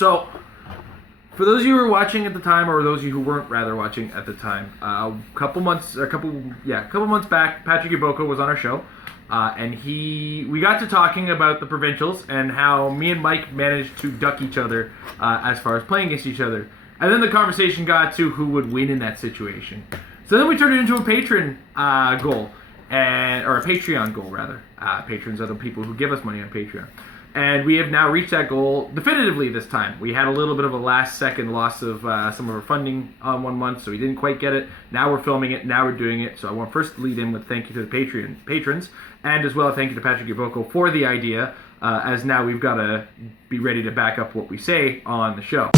So, for those of you who were watching at the time, or those of you who weren't rather watching at the time, a couple months back, Patrick Iboko was on our show, and we got to talking about the provincials and how me and Mike managed to duck each other as far as playing against each other. And then the conversation got to who would win in that situation. So then we turned it into a patron goal, or a Patreon goal rather. Patrons are the people who give us money on Patreon. And we have now reached that goal definitively this time. We had a little bit of a last-second loss of some of our funding on 1 month, so we didn't quite get it. Now we're filming it. Now we're doing it. So I want first to lead in with thank you to the patrons, and as well thank you to Patrick Iboko for the idea, as now we've got to be ready to back up what we say on the show.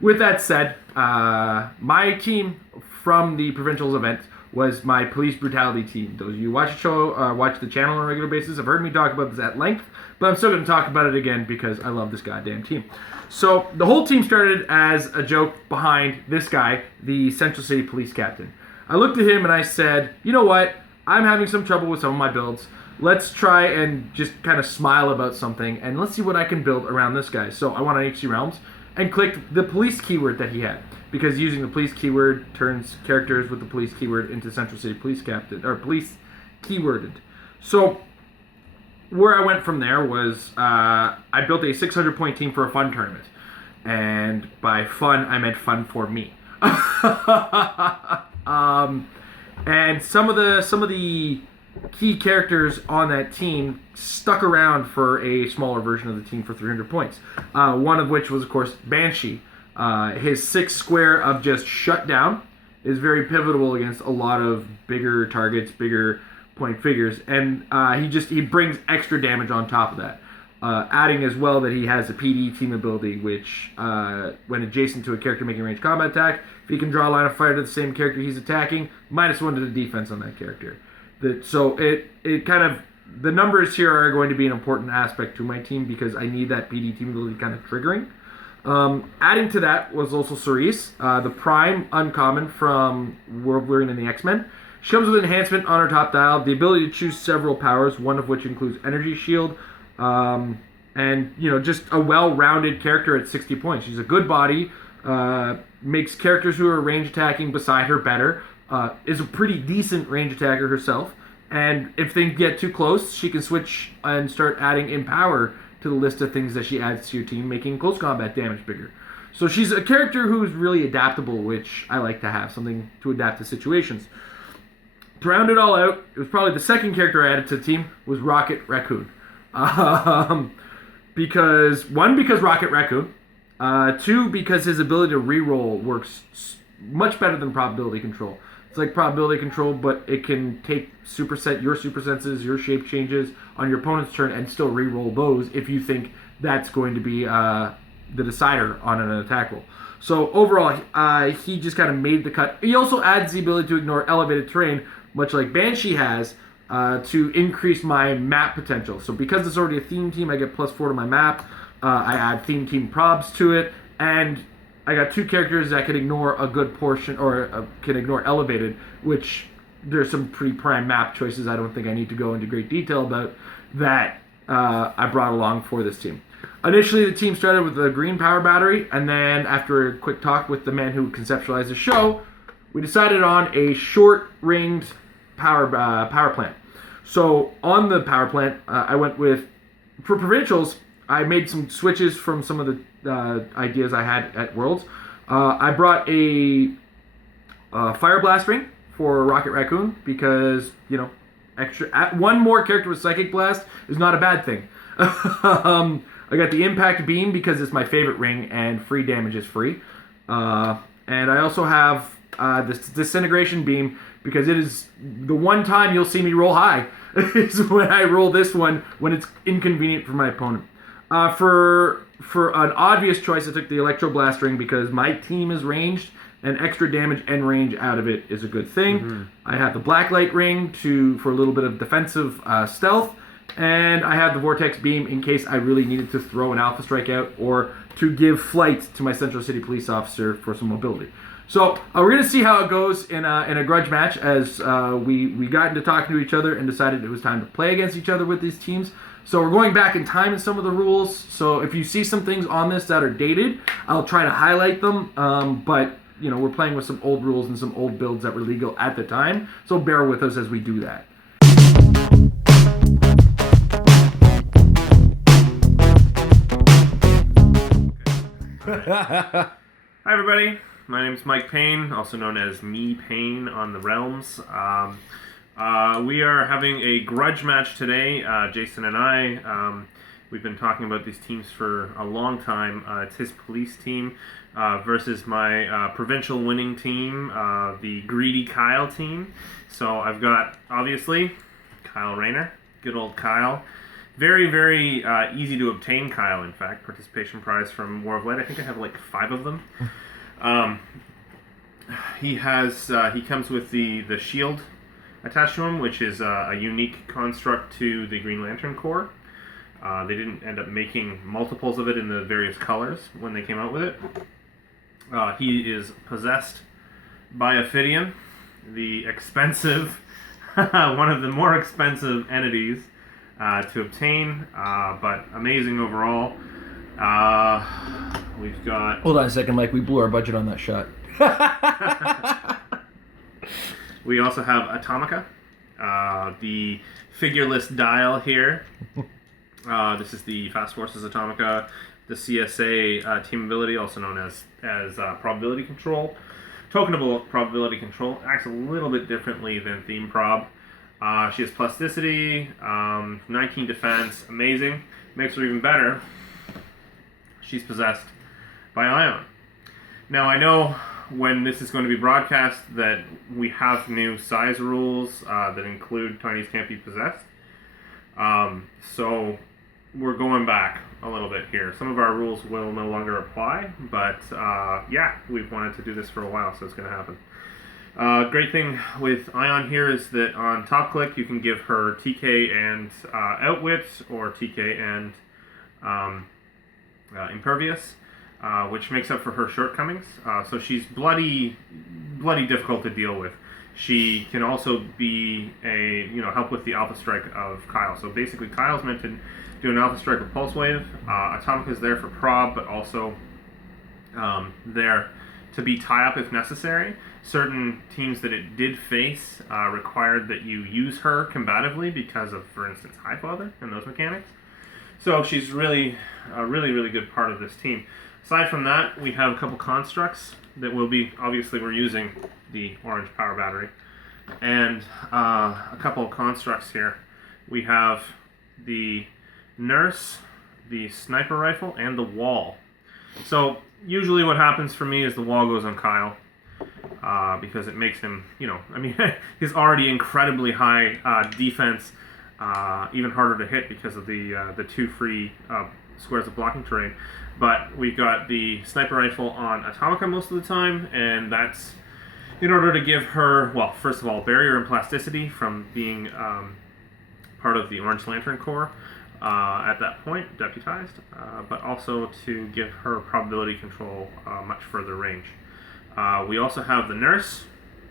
With that said, my team from the Provincials event was my Police Brutality team. Those of you who watch the show, watch the channel on a regular basis, have heard me talk about this at length, but I'm still going to talk about it again because I love this goddamn team. So the whole team started as a joke behind this guy, the Central City Police Captain. I looked at him and I said, you know what? I'm having some trouble with some of my builds. Let's try and just kind of smile about something, and let's see what I can build around this guy. So I went on HC Realms and clicked the police keyword that he had, because using the police keyword turns characters with the police keyword into Central City Police Captain, or police keyworded. So where I went from there was I built a 600 point team for a fun tournament, and by fun I meant fun for me. And some of the key characters on that team stuck around for a smaller version of the team for 300 points. One of which was, of course, Banshee. His 6 square of just shut down is very pivotal against a lot of bigger targets, bigger point figures, and he brings extra damage on top of that. Adding as well that he has a PD team ability, which when adjacent to a character making ranged combat attack, if he can draw a line of fire to the same character he's attacking, -1 to the defense on that character. So it kind of, the numbers here are going to be an important aspect to my team because I need that PD team ability kind of triggering. Adding to that was also Cerise, the Prime uncommon from World Wearing and the X-Men. She comes with enhancement on her top dial, the ability to choose several powers, one of which includes Energy Shield, and just a well-rounded character at 60 points. She's a good body, makes characters who are range attacking beside her better, is a pretty decent range attacker herself, and if things get too close, she can switch and start adding Empower to the list of things that she adds to your team, making close combat damage bigger. So she's a character who's really adaptable, which I like to have, something to adapt to situations. To round it all out, it was probably the second character I added to the team was Rocket Raccoon. Because Rocket Raccoon, 2, because his ability to reroll works much better than probability control. It's like probability control, but it can take your super senses, your shape changes on your opponent's turn and still re-roll those if you think that's going to be the decider on an attack roll. So overall, he just kind of made the cut. He also adds the ability to ignore elevated terrain, much like Banshee has, to increase my map potential. So because it's already a theme team, I get +4 to my map. I add theme team probs to it, and I got 2 characters that can ignore a good portion, or can ignore elevated, which there's some pretty prime map choices I don't think I need to go into great detail about that I brought along for this team. Initially, the team started with a green power battery, and then after a quick talk with the man who conceptualized the show, we decided on a short-ranged power plant. So on the power plant, I went with, for Provincials, I made some switches from some of the ideas I had at Worlds. I brought a Fire Blast ring for Rocket Raccoon because, one more character with Psychic Blast is not a bad thing. I got the Impact Beam because it's my favorite ring and free damage is free. And I also have this Disintegration Beam because it is the one time you'll see me roll high is when I roll this one when it's inconvenient for my opponent. For an obvious choice, I took the Electro Blast ring because my team is ranged, and extra damage and range out of it is a good thing. Mm-hmm. I have the Blacklight ring for a little bit of defensive stealth, and I have the Vortex Beam in case I really needed to throw an Alpha Strike out or to give flight to my Central City Police Officer for some mobility. So we're gonna see how it goes in a grudge match as we got into talking to each other and decided it was time to play against each other with these teams. So we're going back in time in some of the rules. So if you see some things on this that are dated, I'll try to highlight them. But we're playing with some old rules and some old builds that were legal at the time. So bear with us as we do that. Hi everybody, my name is Mike Payne, also known as Me Payne on the Realms. We are having a grudge match today, Jason and I. We've been talking about these teams for a long time. It's his police team versus my provincial winning team, the Greedy Kyle team. So I've got, obviously, Kyle Rayner, good old Kyle. Very, very easy to obtain Kyle, in fact. Participation prize from War of Light. I think I have like 5 of them. He comes with the shield attached to him, which is a unique construct to the Green Lantern Corps. They didn't end up making multiples of it in the various colors when they came out with it. He is possessed by Ophidian, the expensive, one of the more expensive entities to obtain, but amazing overall. We've got... Hold on a second, Mike. We blew our budget on that shot. We also have Atomica, the figureless dial here. This is the Fast Forces Atomica, the CSA team ability, also known as probability control. Tokenable probability control acts a little bit differently than theme prob. She has plasticity, 19 defense, amazing. Makes her even better. She's possessed by Ion. Now I know when this is going to be broadcast that we have new size rules that include tinies can't be possessed. So we're going back a little bit here. Some of our rules will no longer apply, but yeah, we've wanted to do this for a while, so it's going to happen. Great thing with Ion here is that on top click you can give her TK and Outwit, or TK and Impervious, which makes up for her shortcomings. So she's bloody difficult to deal with. She can also be help with the Alpha Strike of Kyle. So basically Kyle's meant to do an Alpha Strike of Pulse Wave. Atomica's there for prob, but also there to be tie-up if necessary. Certain teams that it did face required that you use her combatively because of, for instance, Highfather and those mechanics. So she's really a really good part of this team. Aside from that, we have a couple constructs that will be, obviously we're using the orange power battery, and a couple of constructs here. We have the Nurse, the Sniper Rifle, and the Wall. So usually what happens for me is the Wall goes on Kyle, because it makes him, he's already incredibly high defense, even harder to hit because of the 2 free squares of blocking terrain. But we've got the Sniper Rifle on Atomica most of the time, and that's in order to give her, well, first of all, barrier and plasticity from being part of the Orange Lantern Corps at that point, deputized, but also to give her probability control much further range. We also have the Nurse,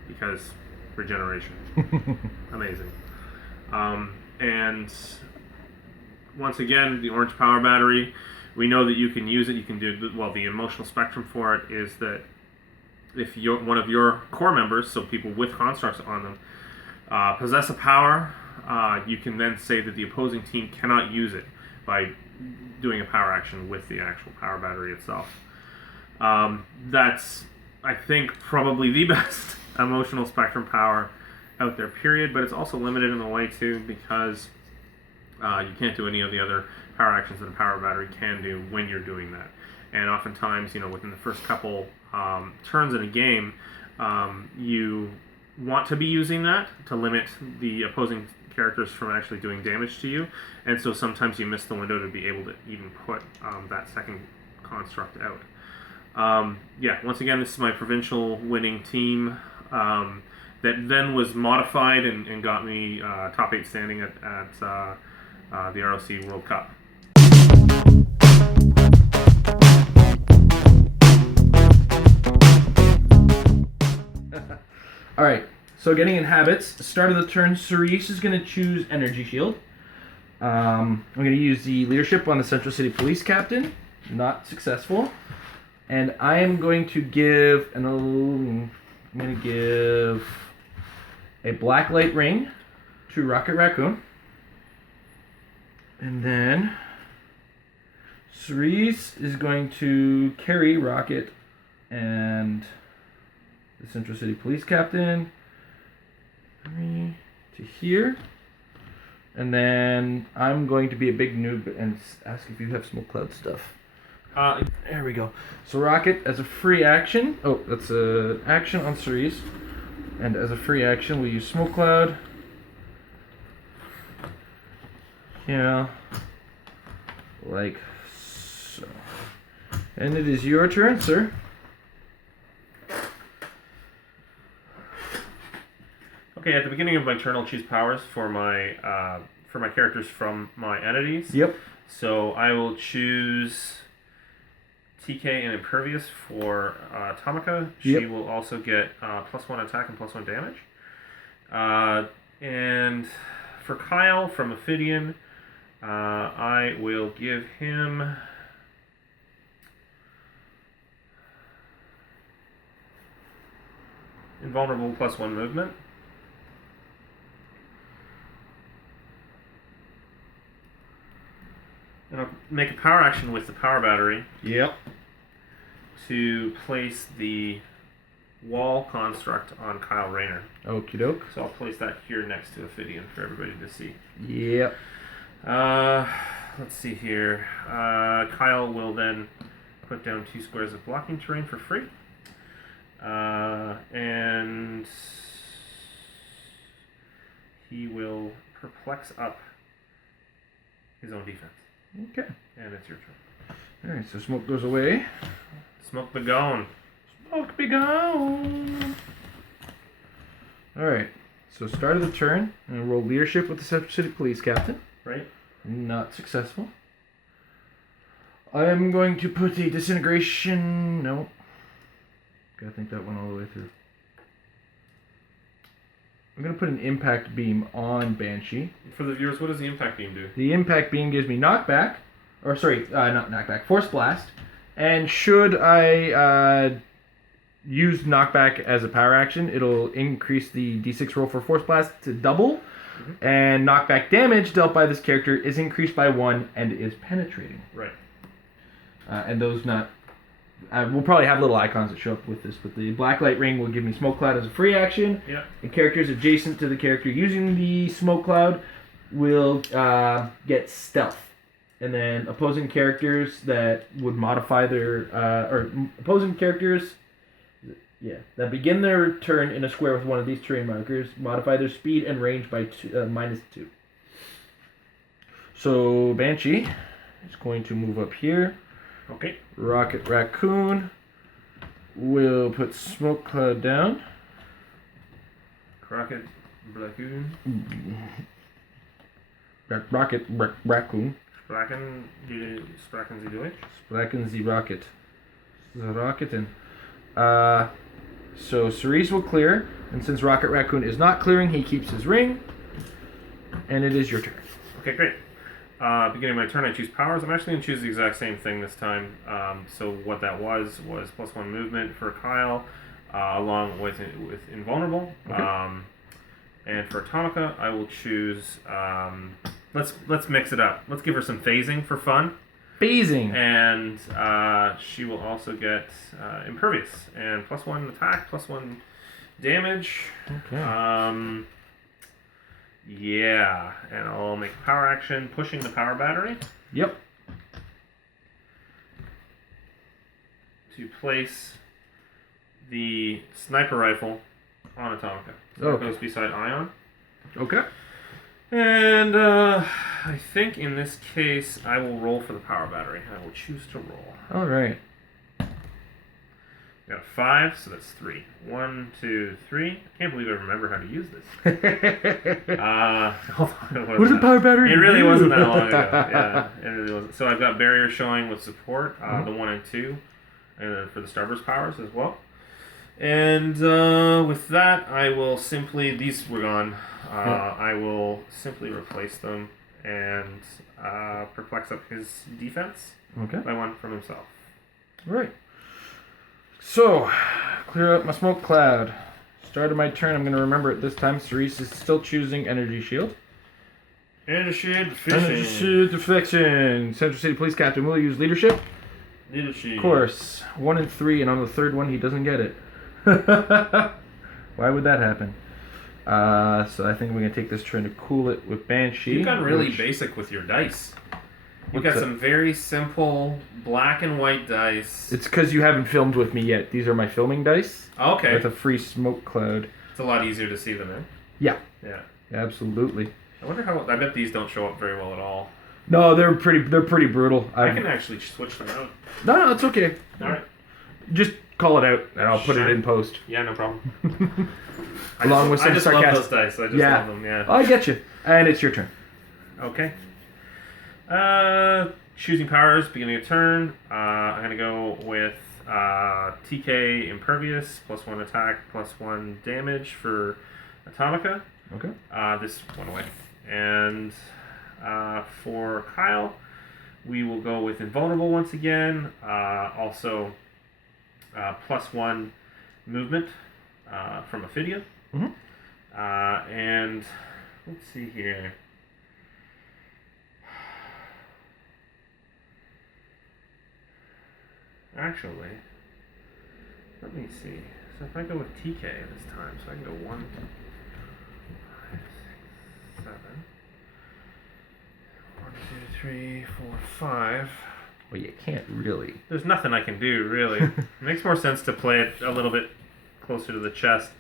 because regeneration. Amazing. And once again, the orange power battery, we know that you can use it. You can do, well, the emotional spectrum for it is that if one of your core members, so people with constructs on them, possess a power, you can then say that the opposing team cannot use it by doing a power action with the actual power battery itself. That's, I think, probably the best emotional spectrum power out there, period, but it's also limited in a way too, because you can't do any of the other power actions that a power battery can do when you're doing that. And oftentimes, within the first couple turns in a game, you want to be using that to limit the opposing characters from actually doing damage to you, and so sometimes you miss the window to be able to even put that second construct out. Yeah, once again, this is my provincial winning team that then was modified and got me top 8 standing at the ROC World Cup. So getting in habits, start of the turn, Cerise is going to choose Energy Shield. I'm going to use the leadership on the Central City Police Captain. Not successful. And I am going to give a black light ring to Rocket Raccoon. And then Cerise is going to carry Rocket and the Central City Police Captain to here. And then I'm going to be a big noob and ask if you have smoke cloud stuff. There we go. So Rocket, as a free action, that's an action on Cerise. And as a free action, we'll use smoke cloud. Yeah, like so. And it is your turn, sir. Okay, at the beginning of my turn, I'll choose powers for my characters from my entities. Yep. So I will choose TK and Impervious for Tomica. She will also get +1 attack and +1 damage. And for Kyle from Ophidian, I will give him Invulnerable +1 movement. And I'll make a power action with the power battery. Yep. To place the wall construct on Kyle Rayner. Okie doke. So I'll place that here next to Ophidian for everybody to see. Yep. Let's see here. Kyle will then put down 2 squares of blocking terrain for free. And he will perplex up his own defense. Okay. And it's your turn. Alright, so smoke goes away. Smoke be gone. Smoke be gone. Alright, so start of the turn, and roll leadership with the Central City Police Captain. Right. Not successful. I'm going to put a disintegration. No. Gotta think that one all the way through. I'm going to put an impact beam on Banshee. For the viewers, what does the impact beam do? The impact beam gives me knockback. Or, sorry, not knockback. Force blast. And should I use knockback as a power action, it'll increase the d6 roll for force blast to double. Mm-hmm. And knockback damage dealt by this character is increased by 1 and is penetrating. Right. And those not... we'll probably have little icons that show up with this, but the black light ring will give me smoke cloud as a free action. Yep. And characters adjacent to the character using the smoke cloud will get stealth. And then opposing characters that would modify their opposing characters that begin their turn in a square with one of these terrain markers modify their speed and range by -2. So Banshee is going to move up here. Okay. Rocket Raccoon will put smoke cloud down. Rocket Raccoon. Rocket Raccoon. Spraken Sie durch? Spraken Sie Rocket. Rocketin. So Cerise will clear, and since Rocket Raccoon is not clearing, he keeps his ring. And it is your turn. Okay, great. Beginning of my turn, I choose powers. I'm actually going to choose the exact same thing this time. So what that was +1 movement for Kyle, along with Invulnerable. Okay. And for Atomica, I will choose... let's mix it up. Let's give her some phasing for fun. Phasing! And she will also get Impervious. And +1 attack, +1 damage. Okay. Yeah, and I'll make a power action, pushing the power battery. Yep. To place the sniper rifle on Atomica. So Okay. it goes beside Ion. Okay. And I think in this case, I will roll for the power battery. I will choose to roll. All right. Got a 5, so that's 3. 1, 2, 3. I can't believe I remember how to use this. Hold on. What is a power battery? It really wasn't that long ago. Yeah, it really wasn't. So I've got barrier showing with support, the 1 and 2, and then for the starburst powers as well. And with that, I will simply... These were gone. I will simply replace them and perplex up his defense by 1 from himself. Right. So, clear up my smoke cloud. Start of my turn, I'm going to remember it this time. Cerise is still choosing Energy Shield. Energy Shield Energy Shield Deflection. Central City Police Captain will use Leadership. Leadership. Of course. 1 and 3, and on the third one, he doesn't get it. Why would that happen? So I think we're going to take this turn to cool it with Banshee. You've gotten really basic with your dice. You've got some very simple black and white dice. It's because you haven't filmed with me yet. These are my filming dice. Okay. With a free smoke cloud. It's a lot easier to see them in. Yeah. Yeah. Absolutely. I wonder how... I bet these don't show up very well at all. No, they're pretty brutal. I can actually switch them out. No, it's okay. All right. Just call it out, and I'll put it in post. Yeah, no problem. I just love those dice. I just love them, yeah. I get you. And it's your turn. Okay. Choosing powers, beginning of turn. I'm going to go with TK Impervious, +1 attack, +1 damage for Atomica. Okay. This one away. And for Kyle, we will go with Invulnerable once again. Also, +1 movement from Ophidia. And let's see here. Actually, let me see. So if I go with TK this time, so I can go 1, 2, 5, 6, 7. 1, 2, 3, 4, 5. Well, you can't really. There's nothing I can do, really. It makes more sense to play it a little bit closer to the chest.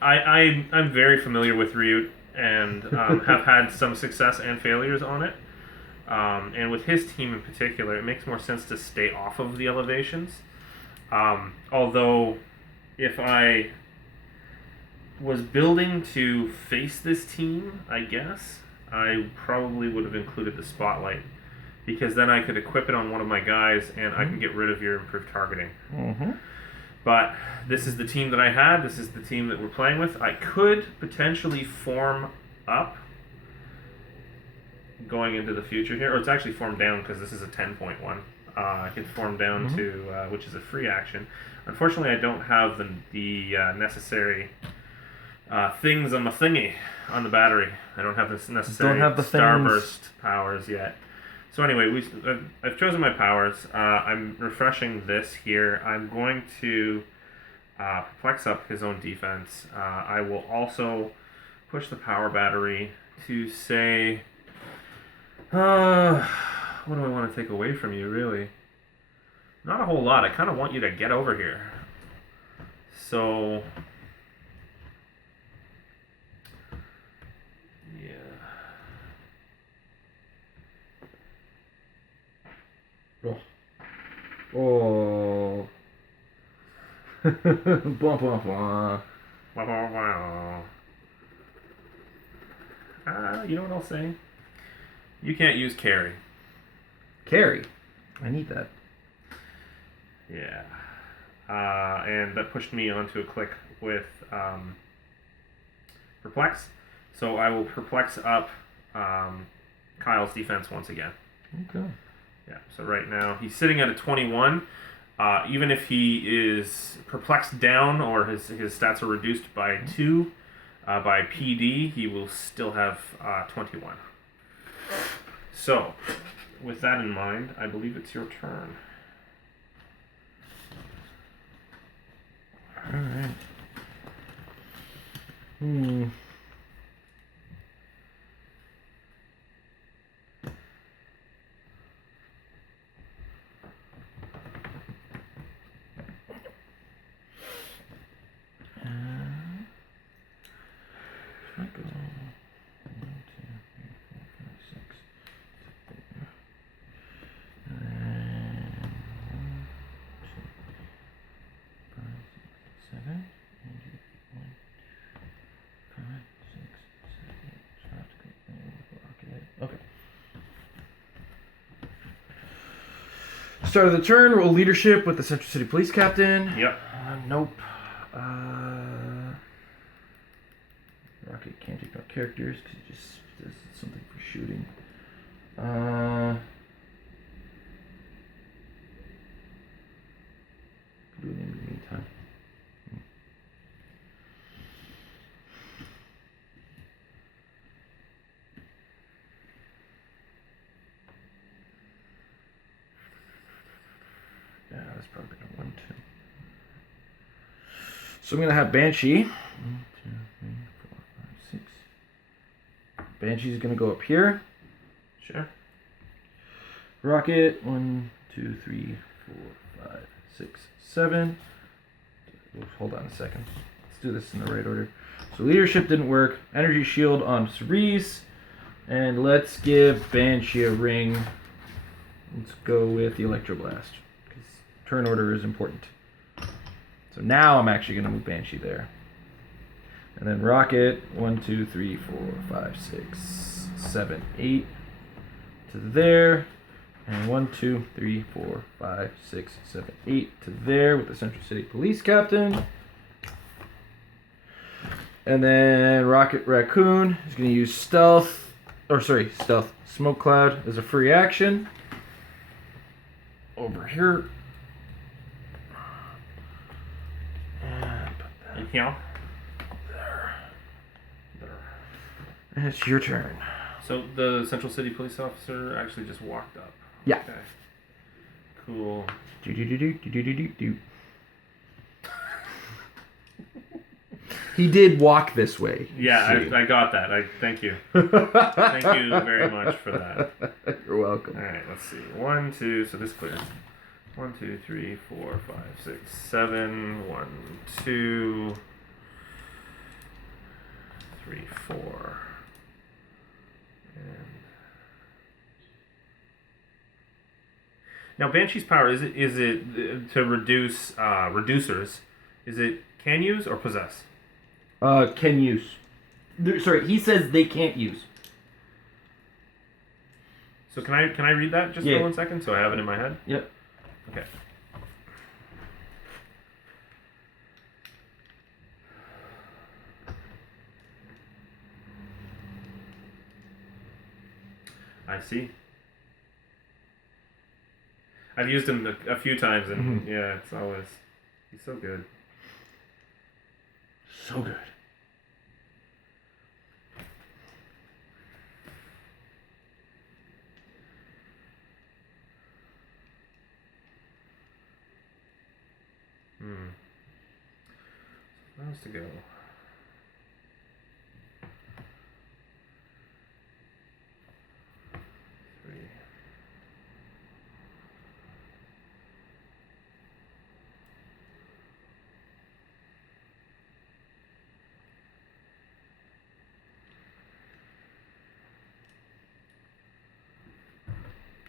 I'm very familiar with Ryut and have had some success and failures on it. And with his team in particular, it makes more sense to stay off of the elevations. Although, if I was building to face this team, I guess, I probably would have included the Spotlight. Because then I could equip it on one of my guys, and I can get rid of your improved targeting. But this is the team that I had. This is the team that we're playing with. I could potentially form up going into the future here. Or it's actually formed down because this is a 10.1. I can form down to, which is a free action. Unfortunately, I don't have the necessary things on the thingy, on the battery. I don't have the necessary starburst powers yet. So anyway, I've chosen my powers. I'm refreshing this here. I'm going to perplex up his own defense. I will also push the power battery to say, what do I want to take away from you, really? Not a whole lot. I kind of want you to get over here. So, yeah. Oh. Blah, blah, blah. You know what I'll say? You can't use carry. Carry? I need that. Yeah. And that pushed me onto a click with Perplex. So I will perplex up Kyle's defense once again. Okay. Yeah, so right now he's sitting at a 21. Even if he is perplexed down or his stats are reduced by 2 by PD, he will still have 21. So, with that in mind, I believe it's your turn. Alright. Okay. Start of the turn, roll leadership with the Central City Police Captain. Yep. Nope. Rocket can't ignore characters because he just does something for shooting. Do it in the meantime. Yeah, that's probably gonna 1, 2. So I'm gonna have Banshee. 1, 2, 3, 4, 5, 6. Banshee's gonna go up here. Sure. Rocket. 1, 2, 3, 4, 5, 6, 7. Hold on a second. Let's do this in the right order. So leadership didn't work. Energy shield on Cerise. And let's give Banshee a ring. Let's go with the Electroblast. Because turn order is important. So now I'm actually going to move Banshee there. And then Rocket. 1, 2, 3, 4, 5, 6, 7, 8. To there. And 1, 2, 3, 4, 5, 6, 7, 8 to there with the Central City Police Captain. And then Rocket Raccoon is going to use Stealth, Smoke Cloud as a free action. Over here. And put that In here. there. And it's your turn. So the Central City Police officer actually just walked up. Yeah. Okay. Cool. Do. He did walk this way. Yeah, I got that. Thank you. Thank you very much for that. You're welcome. All right, let's see. 1, 2. So this clears. 1, 2, 3, 4, 5, 6, 7. 1, 2, 3, 4. And now Banshee's power is it to reduce reducers? Is it can use or possess? Can use. Sorry, he says they can't use. So can I read that just for 1 second so I have it in my head? Yep. Okay. I see. I've used him a few times, and yeah, it's always he's so good. So good. Where else to go?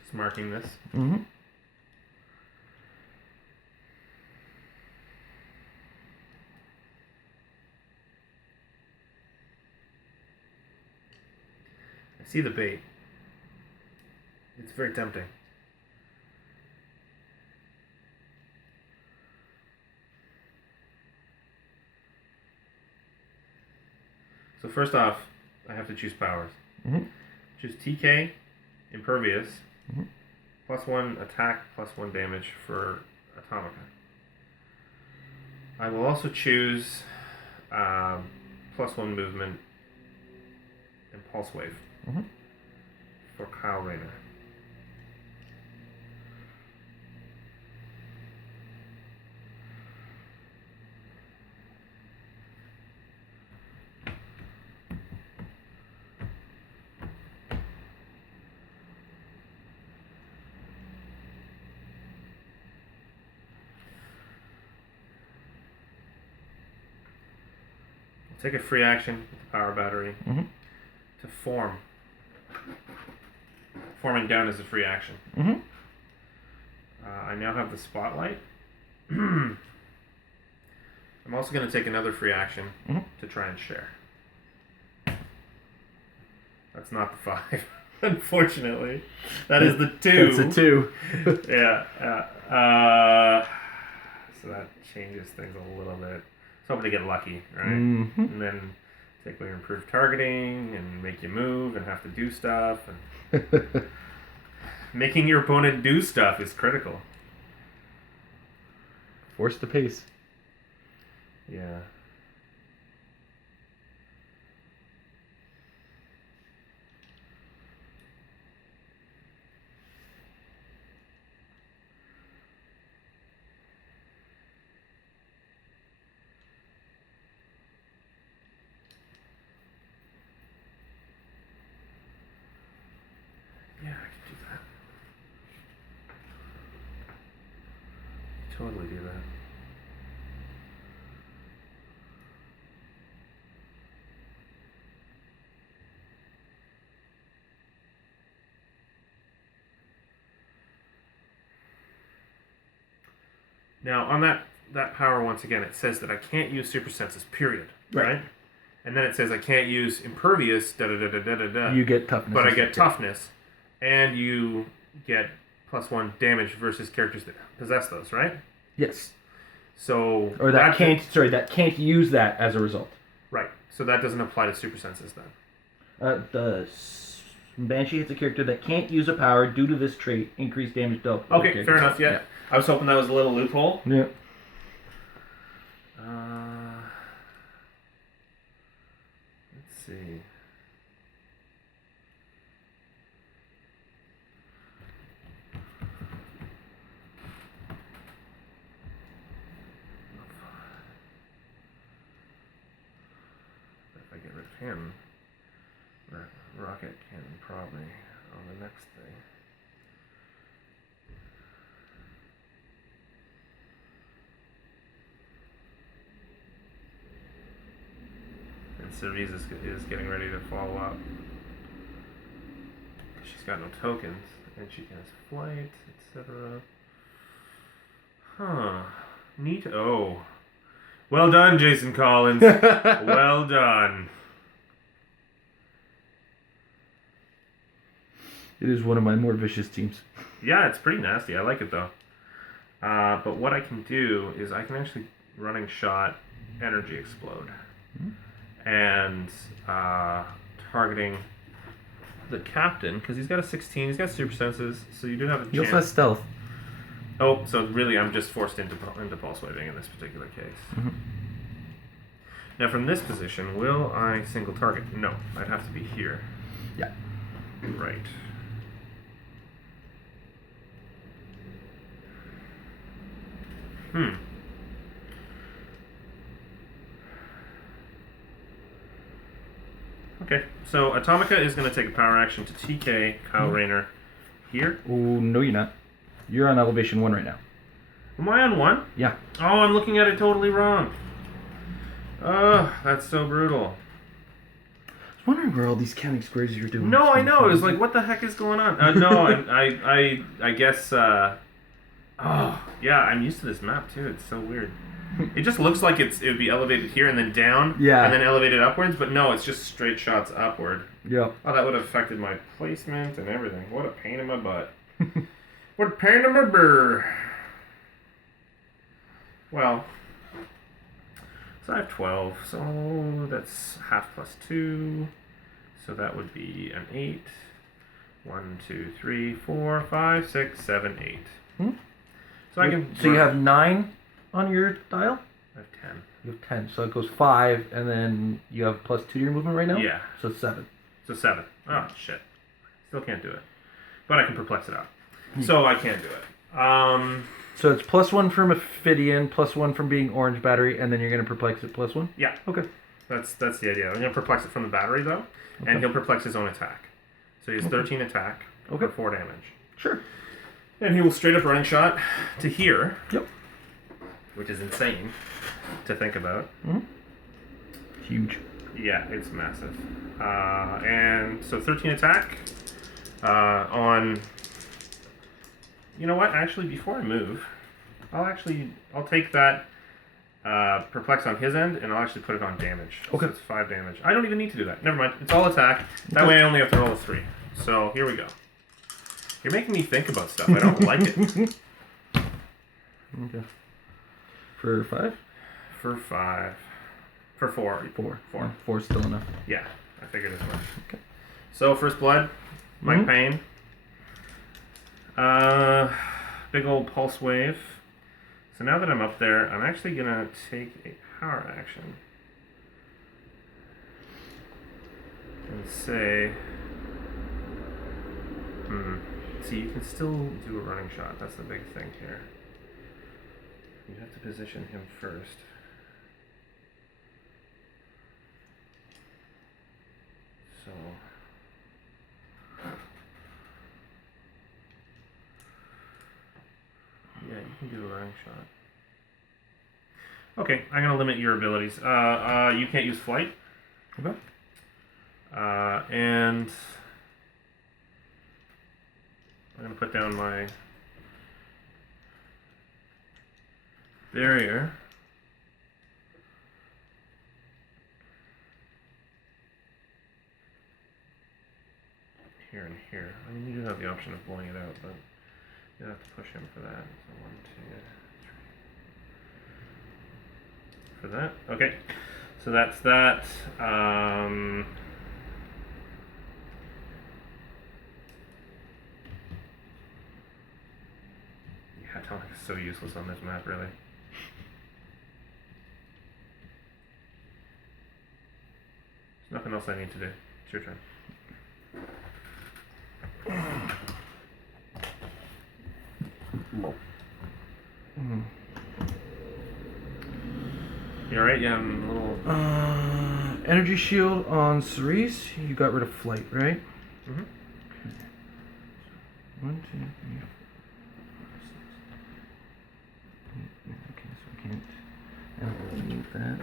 Just marking this. Mm-hmm. I see the bait. It's very tempting. So first off, I have to choose powers. Mm-hmm. Choose TK, Impervious, Mm-hmm. +1 attack, +1 damage for Atomica. I will also choose +1 movement and Pulse Wave for Kyle Rayner. Take a free action with the power battery to form. Forming down is a free action. I now have the spotlight. I'm also going to take another free action to try and share. That's not the 5, unfortunately. That is the 2. That's a 2. Yeah. So that changes things a little bit. hoping to get lucky, right? Mm-hmm. And then take away your improved targeting and make you move and have to do stuff. And making your opponent do stuff is critical. Force the pace. Yeah. Yeah, I can do that. Totally do that. Now, on that power, once again, it says that I can't use super senses, period. Right? And then it says I can't use impervious, da-da-da-da-da-da. You get toughness. But I get toughness. And you get +1 damage versus characters that possess those, right? Yes. So... Or that can't use that as a result. Right. So that doesn't apply to super senses then. The Banshee hits a character that can't use a power due to this trait. Increased damage dealt. Okay, fair enough, yeah. I was hoping that was a little loophole. Yeah. Let's see. If I get rid of him, that rocket can probably on the next thing. And Cerise is getting ready to follow up. She's got no tokens, and she has flight, etc. Huh. Neat. Oh. Well done, Jason Collins. Well done. It is one of my more vicious teams. Yeah, it's pretty nasty. I like it, though. But what I can do is I can actually running shot energy explode. And targeting the captain, because he's got a 16, he's got super senses, so you do have a chance. He also has stealth. Oh, so really I'm just forced into pulse waving in this particular case. Mm-hmm. Now from this position, will I single target? No, I'd have to be here. Yeah. Right. Okay, so Atomica is going to take a power action to TK Kyle Rayner here. Oh, no you're not. You're on elevation 1 right now. Am I on 1? Yeah. Oh, I'm looking at it totally wrong. Oh, that's so brutal. I was wondering where all these counting squares you're doing. No, I know. It was like, what the heck is going on? No, I guess. Oh, yeah. I'm used to this map too. It's so weird. It just looks like it would be elevated here and then down, yeah, and then elevated upwards. But no, it's just straight shots upward. Yeah. Oh, that would have affected my placement and everything. What a pain in my butt. What a pain in my burr. Well, so I have 12. So that's half plus 2. So that would be an 8. 1, 2, 3, 4, 5, 6, 7, 8. So I can. So you have 9 on your dial? I have 10. You have 10. So it goes 5, and then you have plus 2 to your movement right now? Yeah. So 7. So 7. Oh, shit. Still can't do it. But I can perplex it out. So I can't do it. So it's plus 1 from Ophidian, plus 1 from being orange battery, and then you're going to perplex it plus 1? Yeah. Okay. That's the idea. I'm going to perplex it from the battery, though, and he'll perplex his own attack. So he has 13 attack for 4 damage. Sure. And he will straight up running shot to here. Yep. Which is insane to think about. Huge. Yeah, it's massive. And so 13 attack on... You know what? Actually, before I move, I'll take that perplex on his end, and I'll actually put it on damage. Okay. So it's 5 damage. I don't even need to do that. Never mind. It's all attack. That way I only have to roll a 3. So here we go. You're making me think about stuff. I don't like it. Okay. For 5? For 5. For 4. 4. 4. 4's still enough. Yeah, I figured as much. Okay. So, first blood. Mike Payne. Big old pulse wave. So now that I'm up there, I'm actually going to take a power action. And say... See, you can still do a running shot. That's the big thing here. You have to position him first. So... Yeah, you can do a running shot. Okay, I'm gonna limit your abilities. You can't use flight. Okay. And I'm gonna put down my barrier. Here and here. I mean, you do have the option of blowing it out, but you have to push him for that. So 1, 2, 3. For that. Okay. So that's that. Yeah, Atomic is so useless on this map, really. There's nothing else I need to do. It's your turn. You alright? Yeah, I'm a little... Energy shield on Cerise. You got rid of flight, right? Mm-hmm. Okay. 1, 2, 3, 4, 5, 6. Okay, so I can't. I don't really need that.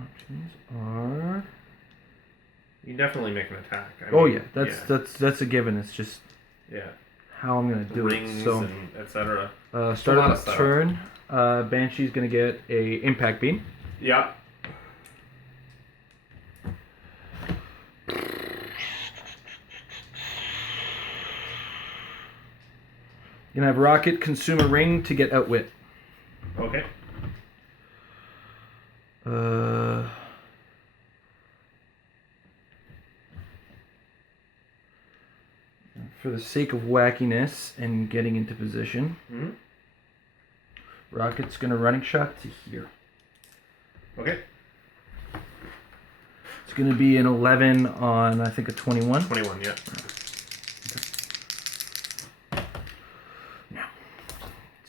Options are. You definitely make an attack. I Oh mean, yeah, that's a given. It's just yeah. how I'm gonna do Rings it. So, and etc. start of the turn. Banshee's gonna get a impact beam. Yeah. You're gonna have Rocket consume a ring to get outwit. Okay. For the sake of wackiness and getting into position, Rocket's gonna running shot to here. Okay. It's gonna be an 11 on I think a 21. 21, yeah.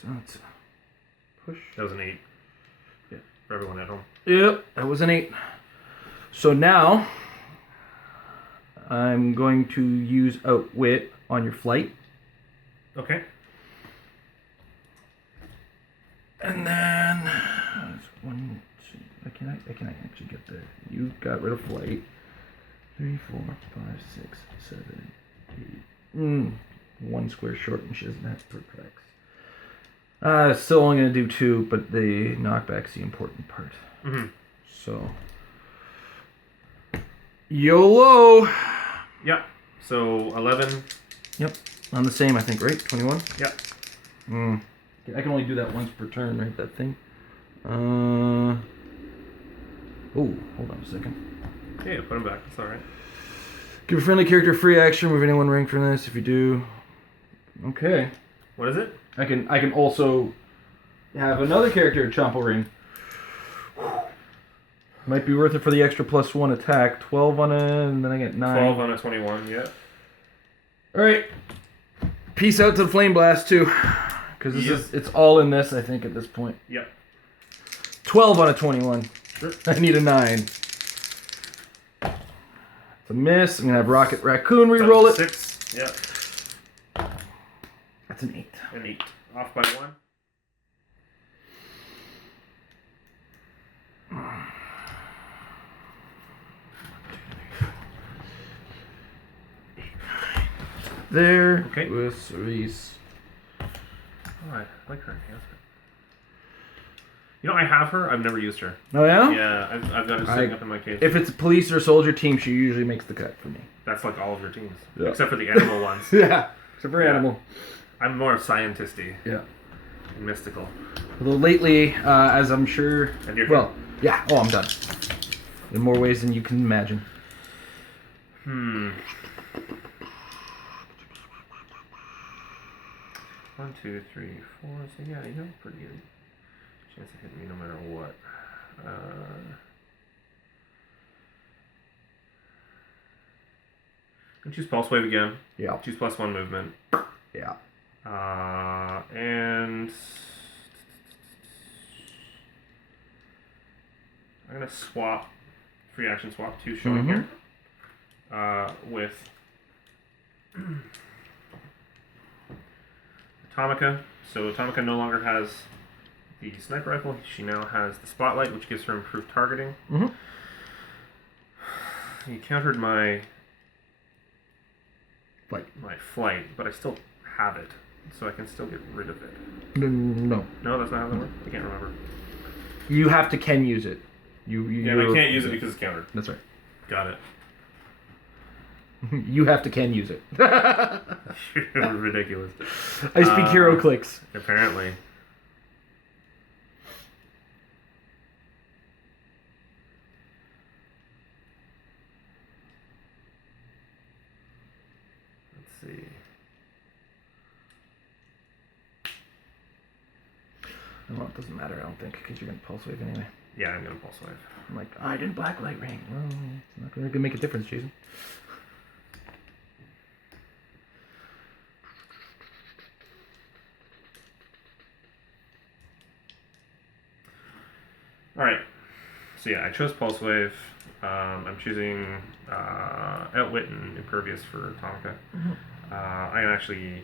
So it's a push. That was an 8. Yeah. For everyone at home. Yep, that was an 8. So now I'm going to use outwit on your flight. Okay. And then that's 1, 2. I can actually get there. You got rid of flight. 3, 4, 5, 6, 7, 8. 1 square short, and she doesn't have perplex. Still only gonna do 2, but the knockback's the important part. So YOLO. Yep. So 11. Yep. On the same, I think, right? 21. Yep. I can only do that once per turn, right? That thing. Oh, hold on a second. Yeah, put him back. That's all right. Give a friendly character free action. Move anyone ring from this. If you do, okay. What is it? I can also have another character chomp a ring. Might be worth it for the extra +1 attack. 12 on a, and then I get 9. 12 on a 21. Yeah. All right. Peace out to the Flame Blast too, because it's all in this. I think at this point. Yep. 12 on a 21. Sure. I need a 9. It's a miss. I'm gonna have Rocket Raccoon re-roll it. 6. Yep. That's an 8. An 8. Off by 1. There. Okay. With Cerise. Oh, I like her enhancement. You know, I have her. I've never used her. Oh yeah? Yeah, I've got her sitting up in my case. If it's a police or soldier team, she usually makes the cut for me. That's like all of your teams, Yeah. except for the animal ones. Yeah, except for animal. I'm more scientisty. Yeah. And mystical. Although lately, as I'm sure... And you're yeah. Oh, I'm done. In more ways than you can imagine. 1, 2, 3, 4. So yeah, you have pretty good chance of hitting me no matter what. And choose Pulse Wave again. Yeah. Choose +1 movement. Yeah. And I'm gonna swap free action swap 2 showing here with Atomica. So Atomica no longer has the sniper rifle. She now has the spotlight, which gives her improved targeting. You countered my flight, but I still have it, so I can still get rid of it. No. No, that's not how that works? I can't remember. You have to can use it. Yeah, I can't use it because it's countered. That's right. Got it. You have to can use it. You're ridiculous. I speak Heroclix. Apparently. Let's see. Well, it doesn't matter, I don't think, because you're going to pulse wave anyway. Yeah, I'm going to pulse wave. I'm like, I didn't blacklight ring. Well, it's not going to make a difference, Jason. Alright. So yeah, I chose pulse wave. I'm choosing Outwit and Impervious for Atomica. I actually...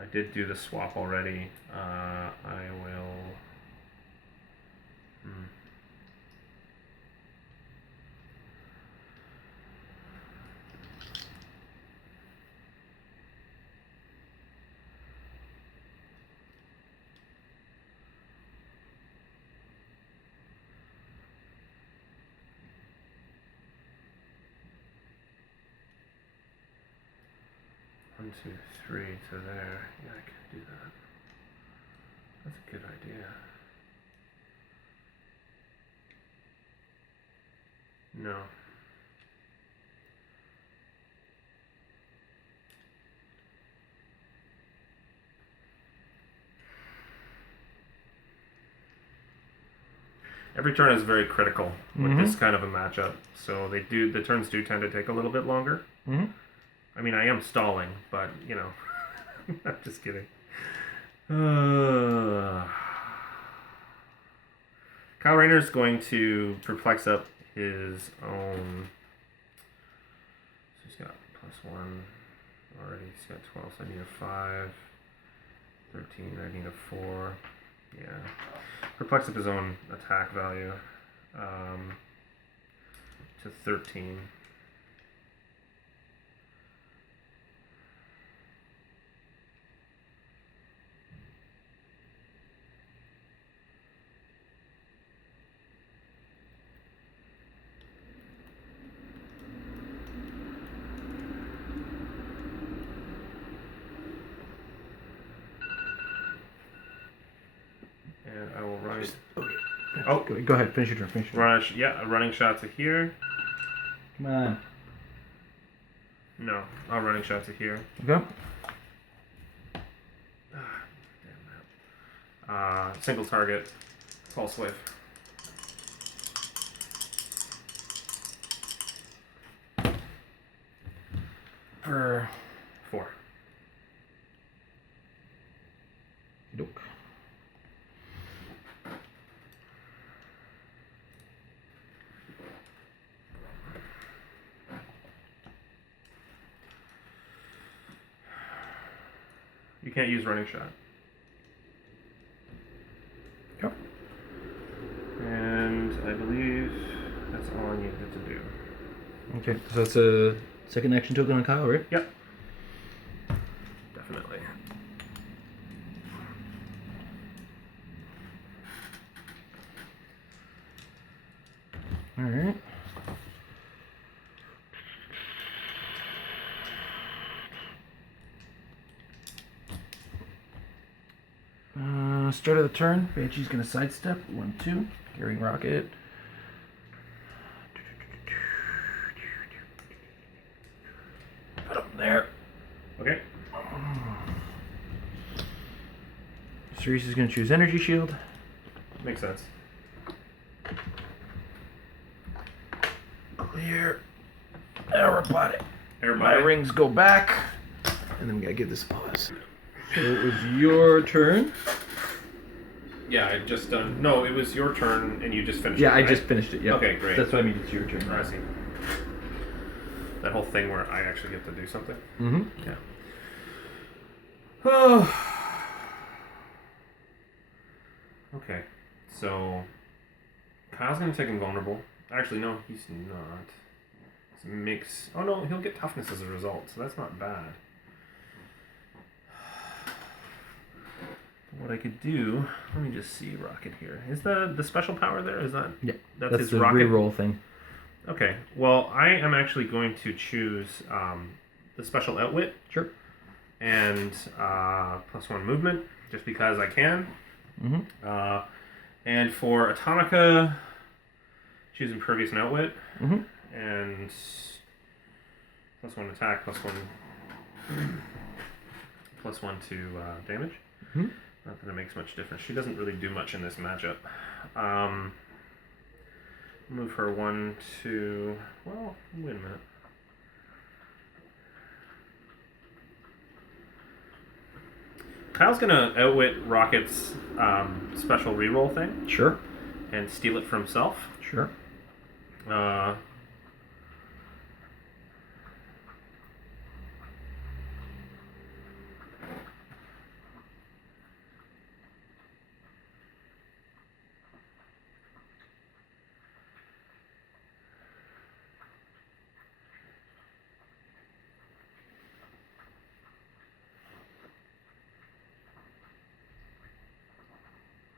I did do the swap already. I will... One, two, three to there. Yeah, I could do that. That's a good idea. No. Every turn is very critical with this kind of a matchup. So the turns do tend to take a little bit longer. I mean, I am stalling, but, you know, I'm just kidding. Kyle Rayner's going to perplex up his own. So he's got +1 already. He's got 12, so I need a 5. 13, I need a 4. Yeah. Perplex up his own attack value to 13. And I will run. Oh, go ahead. Finish your turn. Finish your turn. A running shot to here. Come on. No, a running shot to here. Okay. Damn that. Single target. Pulse wave. For 4. Doke. You can't use running shot. Yep. And I believe that's all I needed to do. Okay, so that's a second action token on Kyle, right? Yep. definitely. All right. Start of the turn, Banshee's gonna sidestep. 1, 2. Carrying rocket. Put him there. Okay. Cerise is gonna choose energy shield. Makes sense. Clear. Aeroponic. My Aeroponic. rings go back. And then we gotta give this a pause. So it was your turn. Yeah, I just done. No, it was your turn, and you just finished. Yeah, it, right? I just finished it. Yeah. Okay, great. That's what I mean. It's your turn. I see. That whole thing where I actually get to do something. Mm-hmm. Yeah. Oh. Okay, so Kyle's gonna take invulnerable. Actually, no, he's not. It's a mix. Oh no, he'll get toughness as a result, so that's not bad. What I could do, let me just see Rocket here. Is the special power there? Is that that's his the Rocket reroll thing. Okay. Well, I am actually going to choose the special outwit. Sure. And +1 movement, just because I can. Mm-hmm. And for Atomica, choose impervious and outwit. Mm-hmm. And +1 attack, +1 to damage. Mm-hmm. Not that it makes much difference. She doesn't really do much in this matchup. Move her 1, 2. Well, wait a minute. Kyle's gonna outwit Rocket's special reroll thing. Sure. And steal it for himself. Sure.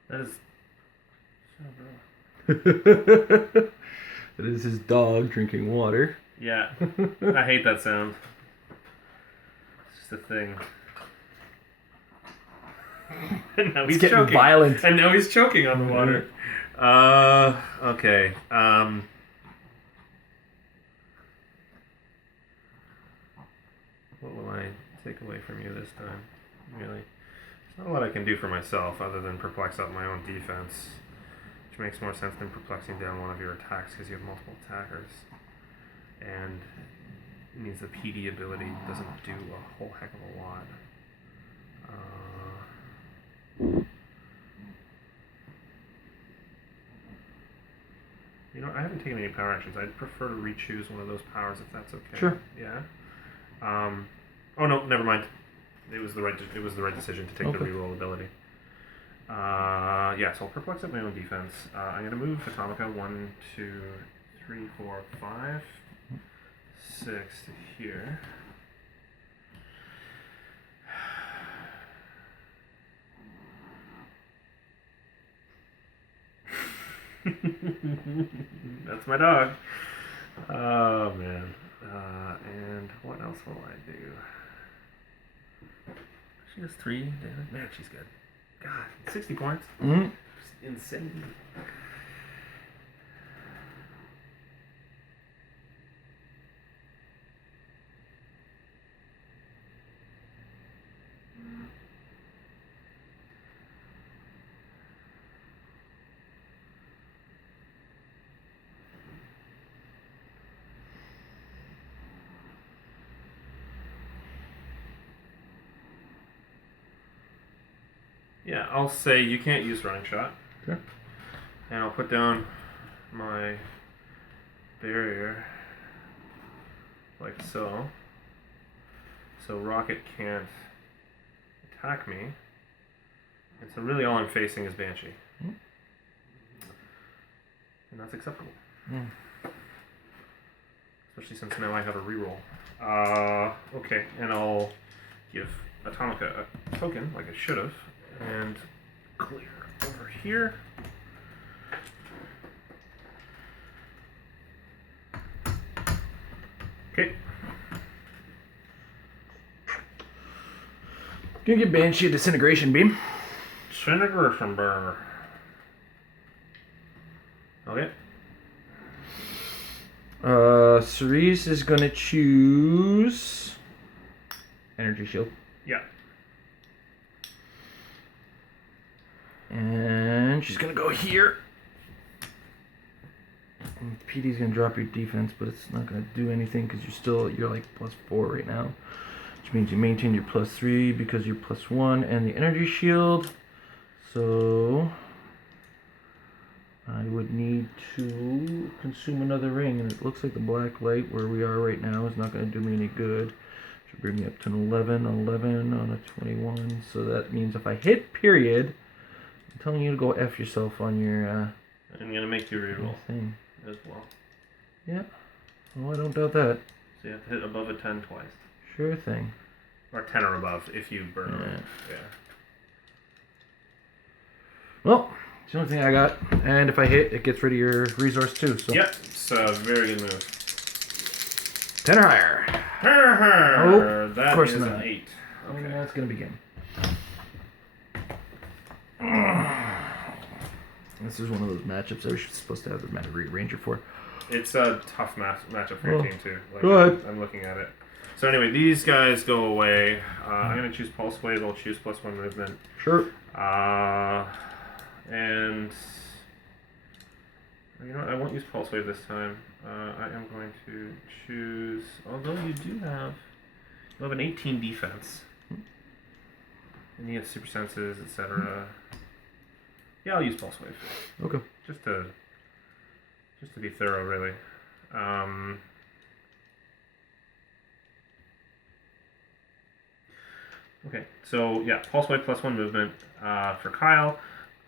That is so That is his dog drinking water. Yeah, I hate that sound. It's just a thing. And now he's It's getting choking. violent. And now he's choking on the water. Okay. What will I take away from you this time? Really? There's not a lot I can do for myself other than perplex up my own defense. Which makes more sense than perplexing down one of your attacks because you have multiple attackers. And it means the PD ability doesn't do a whole heck of a lot. You know, I haven't taken any power actions. I'd prefer to re-choose one of those powers if that's okay. Sure. Yeah. Oh no, never mind. It was the right decision to take the reroll ability. Yeah, so I'll perplex up my own defense. I'm gonna move Atomica 1, 2, 3, 4, 5, 6 to here. That's my dog. Oh man. And what else will I do? She has 3 damage. Man, she's good. God, 60 points. Mm-hmm. Just insane. Yeah, I'll say you can't use running shot. Okay. And I'll put down my barrier like so. So Rocket can't attack me. And so really all I'm facing is Banshee. Mm. And that's acceptable. Mm. Especially since now I have a reroll. Okay, and I'll give Atomica a token, like I should have, and clear over here. Okay. Gonna get Banshee a Disintegration Beam. Disintegration Burner. Okay. Cerise is gonna choose Energy Shield. Yeah. And she's gonna go here. And PD's gonna drop your defense, but it's not gonna do anything because you're like +4 right now. Which means you maintain your +3 because you're +1 and the energy shield. So I would need to consume another ring, and it looks like the black light where we are right now is not going to do me any good. Should bring me up to an 11 on a 21. So that means if I hit period, I'm telling you to go F yourself on your I'm going to make you reroll thing as well. Yeah. Oh, I don't doubt that. So you have to hit above a 10 twice. Sure thing. Or 10 or above if you burn it. Yeah. Well, it's the only thing I got. And if I hit, it gets rid of your resource too. So. Yep. It's a very good move. 10 or higher. Oh, that of course is not. an 8. Okay. And that's going to begin. This is one of those matchups I was supposed to have the Ranger for. It's a tough matchup for your team too. Like, go ahead. I'm looking at it. So anyway, these guys go away. I'm going to choose Pulse Wave. I'll choose +1 movement. Sure. And you know what? I won't use Pulse Wave this time. I am going to choose. Although you have an 18 defense, and you have super senses, etc. Yeah, I'll use Pulse Wave. Okay. Just to be thorough, really. Okay, so yeah, Pulse Wave +1 movement for Kyle.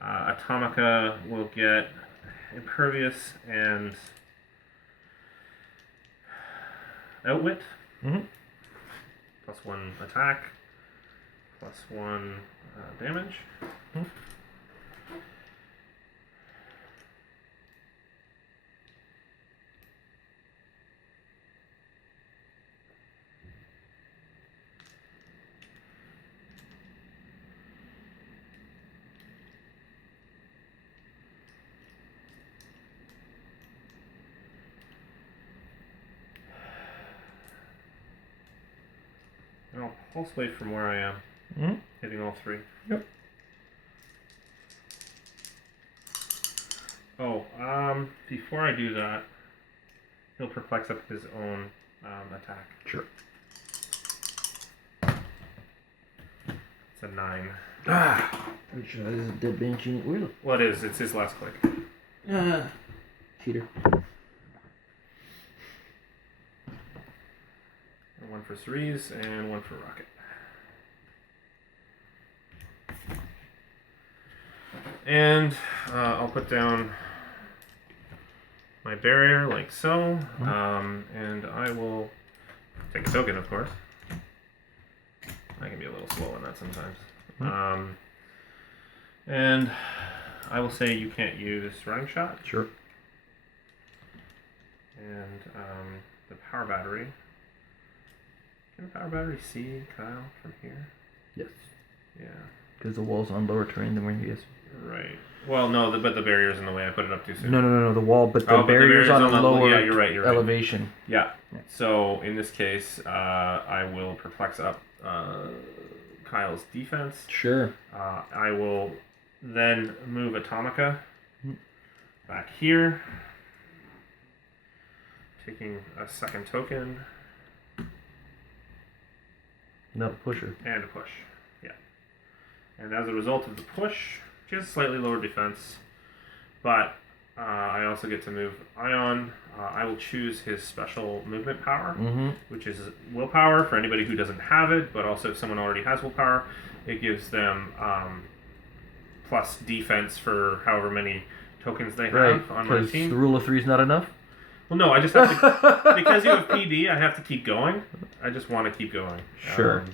Atomica will get Impervious and Outwit. Mm-hmm. +1 attack. +1 damage. Mm-hmm. And I'll Pulse Wave from where I am, hitting all 3. Yep. Oh, before I do that, he'll perplex up his own attack. Sure. It's a 9. Pretty sure that is a dead Banshee. Where Well, it is. It's his last click. Cheater. One for Cerise and one for Rocket. And I'll put down my barrier like so. And I will take a token, of course. I can be a little slow on that sometimes. And I will say you can't use Running Shot. Sure. And the Power Battery. Can the Power Battery see Kyle from here? Yes. Yeah. Because the wall's on lower terrain than where he is. Right. Well, no, but the barrier's in the way. I put it up too soon. No. The wall, but the barrier's on a lower yeah, you're right. elevation. Yeah. So in this case, I will perplex up Kyle's defense. Sure. I will then move Atomica back here, taking a second token. Not a pusher. And a push. Yeah. And as a result of the push, she has slightly lower defense, but I also get to move Ion. I will choose his special movement power, which is willpower for anybody who doesn't have it, but also if someone already has willpower, it gives them plus defense for however many tokens they have on my team. The rule of 3 is not enough? Well, no, I just have to... because you have PD, I have to keep going. I just want to keep going. Sure.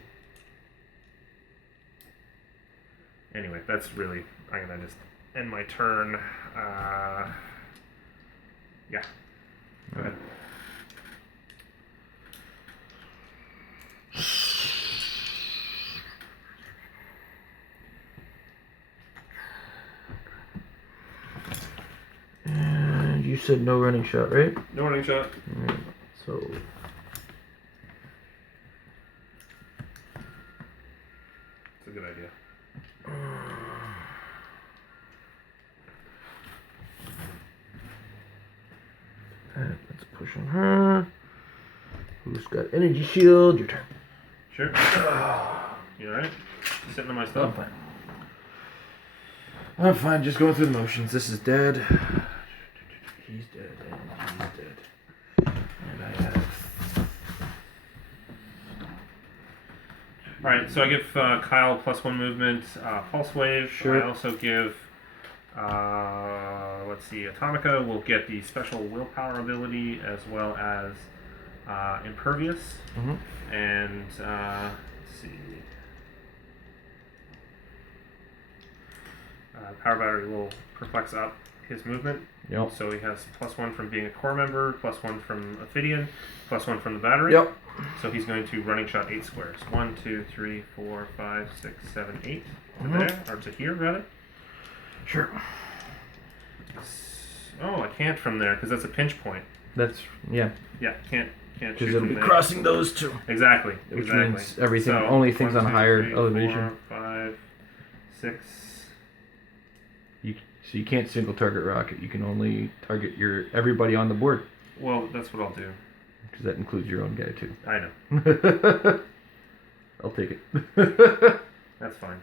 Anyway, that's really... I'm going to just end my turn. Yeah. Go ahead. And you said no running shot, right? No running shot. Alright, so... It's a good idea. Alright, let's push on her. Who's got energy shield? Your turn. Sure. You alright? Sitting on my stuff? I'm fine, just going through the motions. This is dead. He's dead, and he's dead. And I have... Alright, so I give Kyle +1 movement, Pulse Wave. Sure. I also give, let's see, Atomica will get the special willpower ability as well as Impervious. Mm-hmm. And, let's see. Power Battery will perplex up his movement. Yep. So he has +1 from being a core member, +1 from Ophidian, +1 from the battery. Yep. So he's going to running shot 8 squares. 1, 2, 3, 4, 5, 6, 7, 8. To there, or to here, rather. Sure. Oh, I can't from there because that's a pinch point. That's, yeah. Yeah, can't shoot Because it'll from be there. crossing those two. Exactly. Which exactly. means everything, So, only things 1, on 2, higher 3, elevation. 4, 5, 6. So you can't single target rocket. You can only target everybody on the board. Well, that's what I'll do. Because that includes your own guy too. I know. I'll take it. That's fine.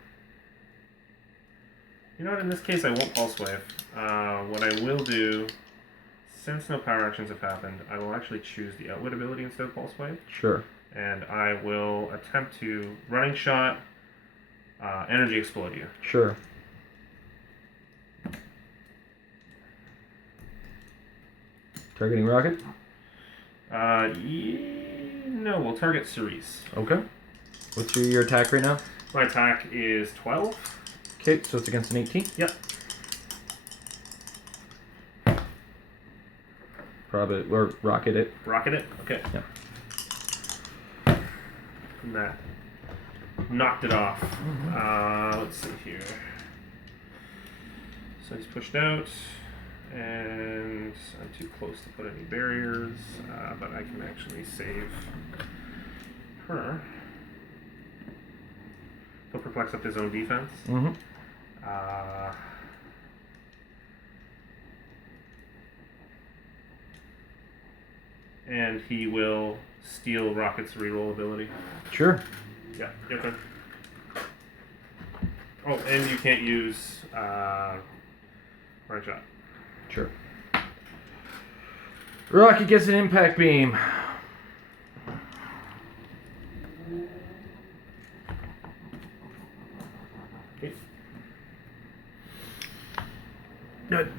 You know what? In this case, I won't Pulse Wave. What I will do, since no power actions have happened, I will actually choose the Outwit ability instead of Pulse Wave. Sure. And I will attempt to running shot, energy explode you. Sure. Targeting rocket? No, we'll target Cerise. Okay. What's your attack right now? My attack is 12. Okay, so it's against an 18? Yep. Probably, or rocket it. Rocket it? Okay. Yeah. And that knocked it off. Let's see here. So he's pushed out, and I'm too close to put any barriers, but I can actually save her. He'll perplex up his own defense. Mm-hmm. And he will steal Rocket's reroll ability. Sure. Yeah, your turn. Oh, and you can't use right shot. Sure. Rocket gets an impact beam. Okay. Good.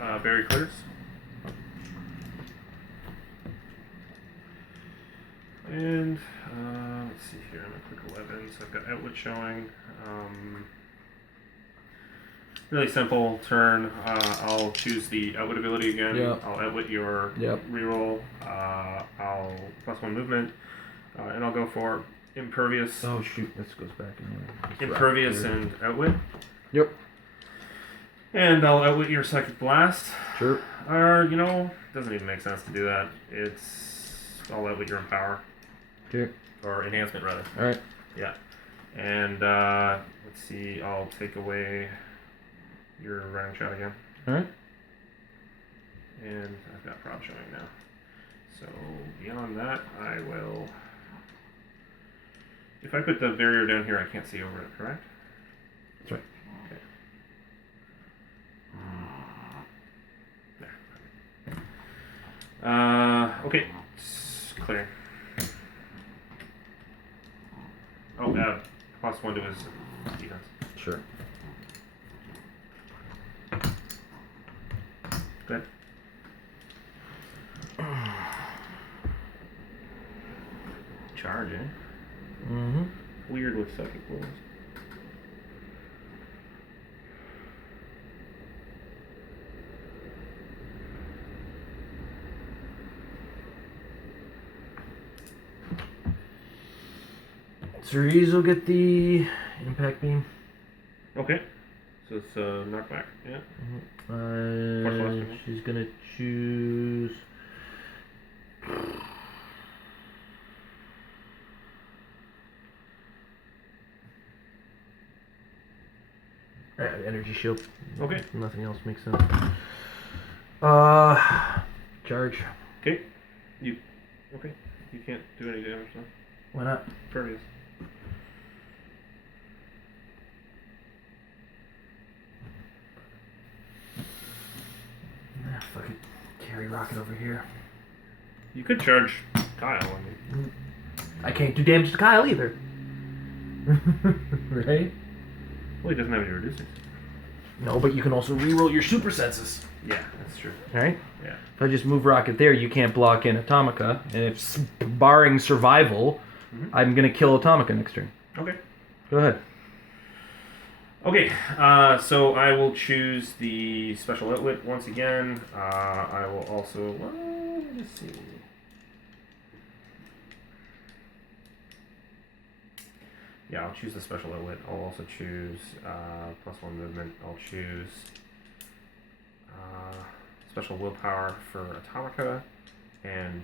Alright, Barry clears. And let's see here, I'm a quick 11, so I've got Outwit showing. Really simple turn. I'll choose the Outwit ability again. Yep. I'll Outwit your Yep. reroll. I'll +1 movement, and I'll go for Impervious. Oh shoot, this goes back anyway. Impervious and Outwit. Yep. And I'll Outwit your Psychic Blast. Sure. Or, you know, doesn't even make sense to do that. I'll Outwit your Empower. Okay. Or Enhancement, rather. Alright. Yeah. And, let's see, I'll take away your running shot again. Alright. And I've got Prob showing now. So, beyond that, I will... If I put the barrier down here, I can't see over it, correct? That's right. Okay. There. Okay. Clear. Oh, +1 to his defense. Sure. Good. Charge, eh? Mm-hmm. weird with psychic wounds. Cerise will get the impact beam. Okay. So it's knockback. Yeah. She's gonna choose. Energy shield. Okay. Nothing else makes sense. Charge. Okay. You can't do any damage now. Why not? Pervious. Fuck it. Carry Rocket over here. You could charge Kyle. I mean. I can't do damage to Kyle either. Right? Well, he doesn't have any reducing. No, but you can also reroll your super senses. Yeah, that's true. Right? Yeah. If I just move Rocket there, you can't block in Atomica, and if barring survival, I'm gonna kill Atomica next turn. Okay. Go ahead. Okay, so I will choose the special outwit once again. I will also, let me just see. Yeah, I'll choose the special outwit. I'll also choose +1 movement. I'll choose special willpower for Atomica and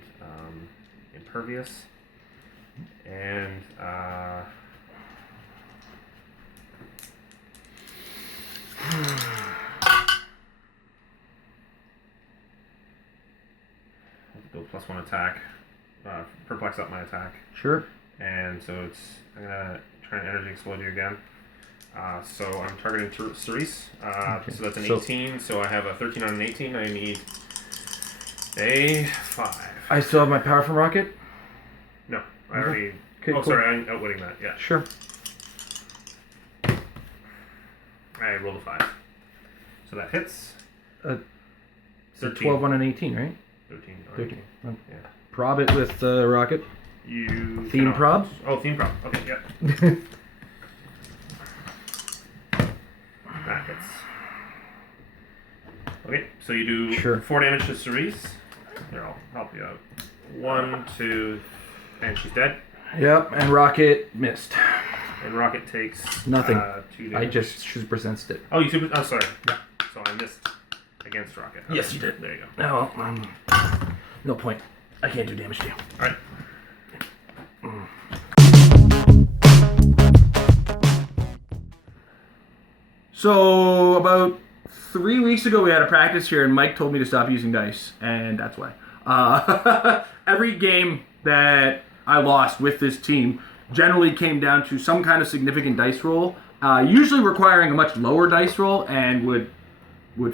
Impervious. And I'll go +1 attack. Perplex up my attack. Sure. And so I'm gonna try and energy explode you again. So I'm targeting Cerise. Okay. So that's an 18. So I have a 13 on an 18. I need a 5. I still have my power from Rocket? No, I already. Okay, cool. cool. Sorry, I'm outwitting that. Yeah. Sure. I rolled a 5. So that hits. 13. 12 on an 18, right? 13. 13. Yeah. Prob it with Rocket. You Theme cannot- prob? Oh, theme prob. Okay, yeah. That hits. Okay, so you do 4 damage to Cerise. Here, I'll help you out. 1, 2, and she's dead. Yep, and Rocket missed. And Rocket takes Nothing. 2 damage. I just super sensed it. Oh, you super. Oh, sorry. Yeah. So I missed against Rocket. Okay. Yes, you did. There you go. Oh, well, no point. I can't do damage to you. All right. So about 3 weeks ago, we had a practice here, and Mike told me to stop using dice, and that's why. Every game that I lost with this team generally came down to some kind of significant dice roll, usually requiring a much lower dice roll, and would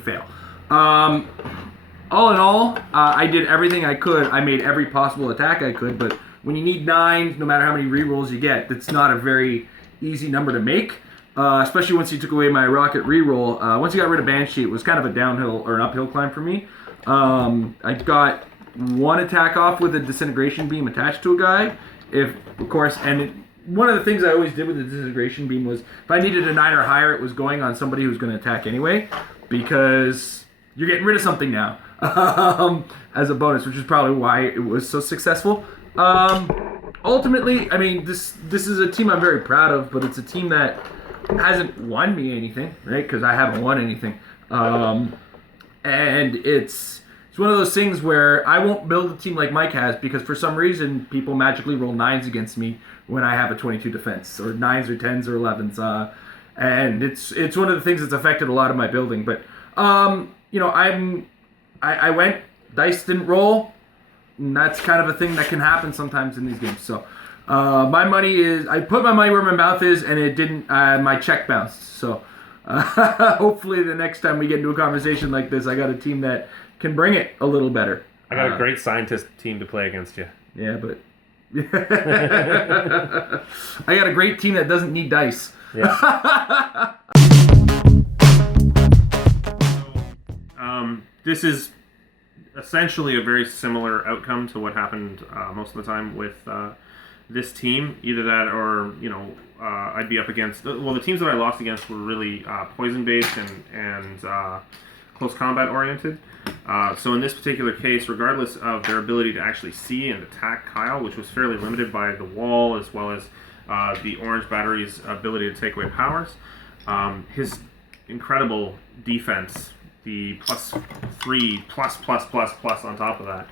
fail. All in all, I did everything I could. I made every possible attack I could, but when you need 9s, no matter how many rerolls you get, that's not a very easy number to make. Especially once you took away my Rocket reroll. Once you got rid of Banshee, it was kind of a downhill or an uphill climb for me. I got 1 attack off with a disintegration beam attached to a guy. One of the things I always did with the disintegration beam was if I needed a 9 or higher, it was going on somebody who was going to attack anyway, because you're getting rid of something now as a bonus, which is probably why it was so successful. Ultimately, I mean, this is a team I'm very proud of, but it's a team that hasn't won me anything, right? Because I haven't won anything. And it's one of those things where I won't build a team like Mike has, because for some reason people magically roll 9s against me when I have a 22 defense, or 9s or 10s or 11s. And it's one of the things that's affected a lot of my building. But I went, dice didn't roll, and that's kind of a thing that can happen sometimes in these games. So my money is, I put my money where my mouth is, and it didn't, my check bounced. So hopefully the next time we get into a conversation like this, I got a team that can bring it a little better. I got a great scientist team to play against you. Yeah, but I got a great team that doesn't need dice. Yeah. This is essentially a very similar outcome to what happened most of the time with this team, either that or I'd be up against. Well, the teams that I lost against were really poison based and close combat oriented. So in this particular case, regardless of their ability to actually see and attack Kyle, which was fairly limited by the wall as well as the orange battery's ability to take away powers, his incredible defense, the +3++++ on top of that,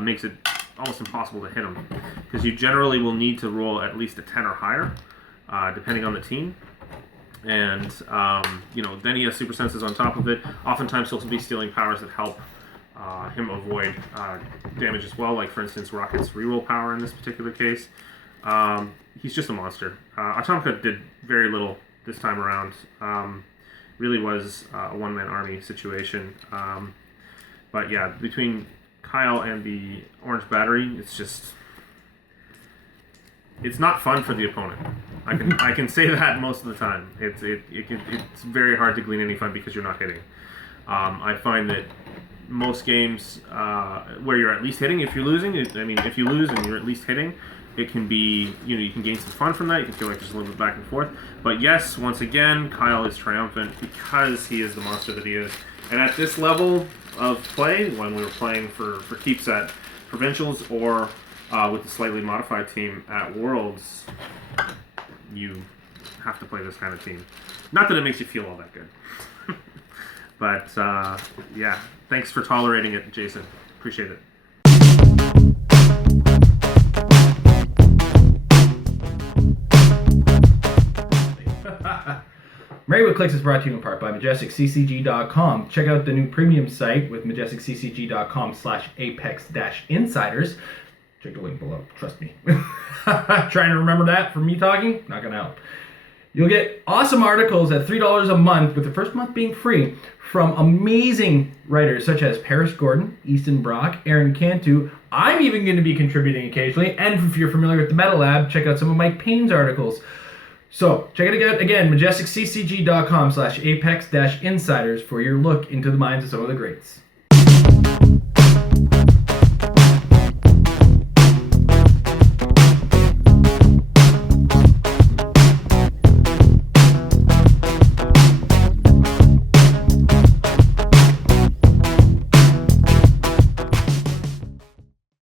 makes it almost impossible to hit him, because you generally will need to roll at least a 10 or higher, depending on the team. And then he has super senses on top of it. Oftentimes he'll be stealing powers that help him avoid damage as well, like for instance Rocket's reroll power in this particular case. He's just a monster. Atomica did very little this time around. Really was a one-man army situation. But yeah, between Kyle and the orange battery, it's not fun for the opponent. I can say that most of the time. It's very hard to glean any fun because you're not hitting. I find that most games where you're at least hitting, if you're losing, if you lose and you're at least hitting, it can be, you can gain some fun from that. You can feel like there's a little bit back and forth. But yes, once again, Kyle is triumphant because he is the monster that he is. And at this level of play, when we were playing for keeps at Provincials or with the slightly modified team at Worlds, you have to play this kind of team. Not that it makes you feel all that good. But yeah, thanks for tolerating it, Jason. Appreciate it. Married with Clix is brought to you in part by MajesticCCG.com. Check out the new premium site with MajesticCCG.com/Apex-Insiders. Check the link below. Trust me. Trying to remember that from me talking? Not going to help. You'll get awesome articles at $3 a month, with the first month being free, from amazing writers such as Paris Gordon, Easton Brock, Aaron Cantu. I'm even going to be contributing occasionally. And if you're familiar with the Metal Lab, check out some of Mike Payne's articles. So, check it out again, MajesticCCG.com/Apex-Insiders for your look into the minds of some of the greats.